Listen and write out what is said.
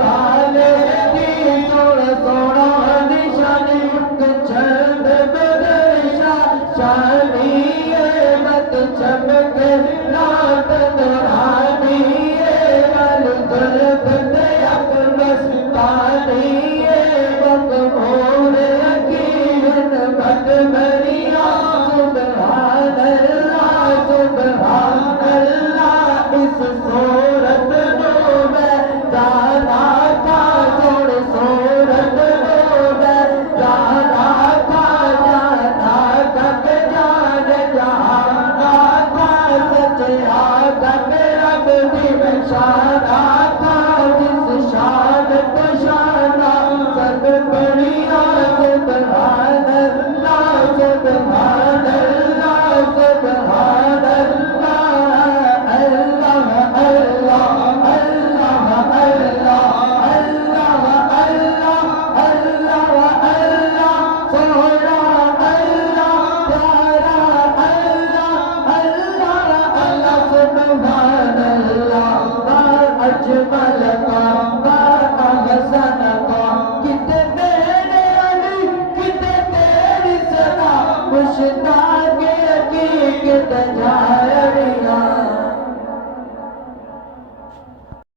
वाले की सोना सोना निशानी छंद बदशा शानी मत चमके रात रानी वाल गुलब तयक मस्तानी बक मोर अकीन बद मरिया सुबहान अल्लाह इस सूरत नो मैं जाना था सोने सूरत नो मैं जाना था तक जान जहाना था सच्चा तक रब दी शाना था जिस शान को शाना सब बढ़िया सुबहान अल्लाह सुबहान अल्लाह सुबहान अल्लाह अल्लाह अल्लाह अल्लाह अल्लाह अल्लाह अल्लाह अल्लाह अल्लाह सोना अल्लाह प्यारा अल्लाह अल्लाह अल्लाह सुबहान अल्लाह अजमल का अहसन का कितने तेरे अली कितने तेरी सना मुश्ताक़ की कित जा